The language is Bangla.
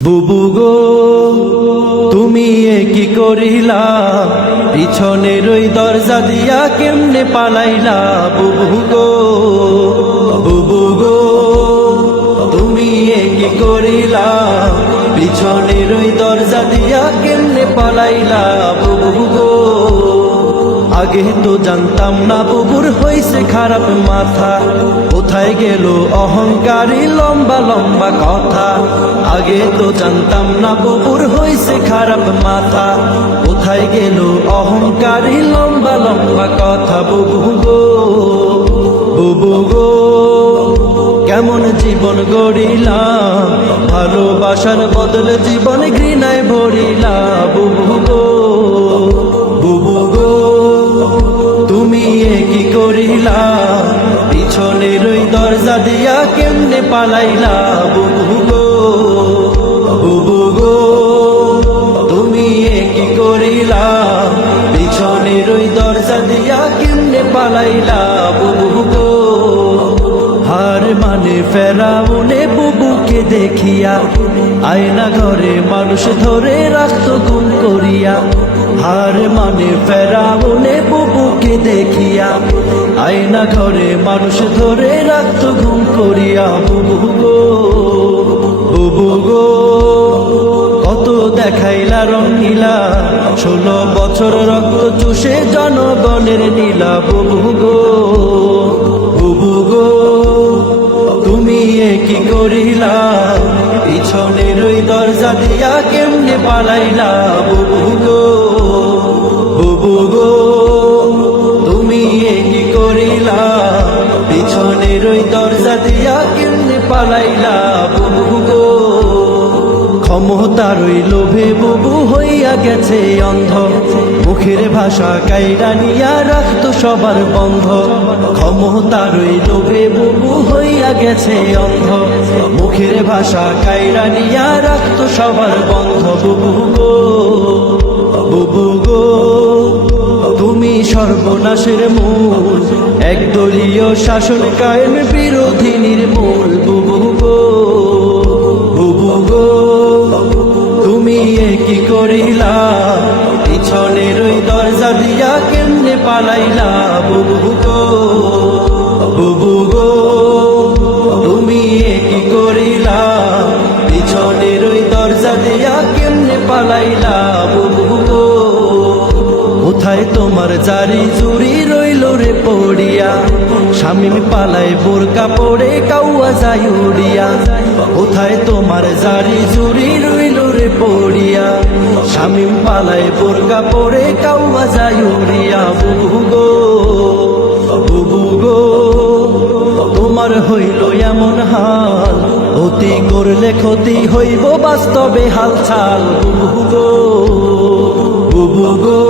বুবু গো তুমি কি করিলা, পিছনের ওই দরজা দিয়া কেমনে পালাইলা। বুবু গো বুবু গো তুমি কি করিলা, পিছনের ওই দরজা দিয়া কেমনে পালাইলা। বুবু গো আগে তো জানতাম না বুবুর হইছে খারাপ মাথা, কোথায় গেল অহংকারী লম্বা লম্বা কথা। আগে তো জানতাম না বুবুর হইছে খারাপ মাথা, কোথায় গেল অহংকারী লম্বা লম্বা কথা। বুবু গো বুবু গো কেমন জীবন গড়িলা, ভালোবাসার বদলে জীবন ঘৃণায় ভরিলা। বুবু গো বুবু গো তুমি কি করিলা, পিছনের ওই দরজা দিয়া কেমনে পালাইলা। বুবু গো বুবু গো তুমি কি করিলা, পিছনের ওই দরজা দিয়া কেমনে পালাইলা। বুবু গো হার মানে ফেরাউনে বুবুকে দেখিয়া, আয়না ঘরে মানুষ ধরে রাখত গুম করিয়া। হার মানে ফেরাউনে বুবুকে দেখিয়া, আয়না ঘরে মানুষ ধরে রাখত গুম করিয়া। বুবু গো বুবু গো কত দেখাইলা রঙিলা, 16 বছর রক্ত চুষে জনগণের নীলা। বুবু গো বুবু গো তুমি কি করিলা, পিছনের ওই দরজা দিয়া কেমনে পালাইলা। বুবু গো বুবু গো তুমি কি করিলা, পিছনের ওই দরজা দিয়া কেমনে পালাইলা। বুবু গো ক্ষমতার ওই লোভে বুবু হইয়া গেছে অন্ধ, মুখের ভাষা কাইরা নিয়া রাখত সবার বন্ধ। ক্ষমতার ওই লোভে বুবু হইয়া গেছে অন্ধ, মুখের ভাষা কাইরা নিয়া রাখত সবার বন্ধ। বুবু গো বুবু গো তুমি সর্বনাশের মূল, একদলীয় শাসন কায়েম বিরোধী নির্মূল। বুবু গো বুবু গো তুমি কি করিলা, পিছনের ওই দরজা দিয়া কেমনে পালাইলা। বুবু গো বুবু গো তুমি কি করিলা, পিছনের ওই দরজা দিয়া কেমনে পালাইলা। বুবু গো কোথায় তোমার জারি জুরি রইল রে পড়িয়া, শামিম পালায় বোরকা পড়ে কাউয়া যায় উড়িয়া। কোথায় তোমার জারি জুরি রইল রে পড়িয়া, শামিম পালায় বোরকা পড়ে কাউয়া যায় উড়িয়া। বুবু গো বুবু গো তোমার হইল এমন হাল, অতি করলে ক্ষতি হইব বাস্তবে হালছাল। বুবু গো বুবু গো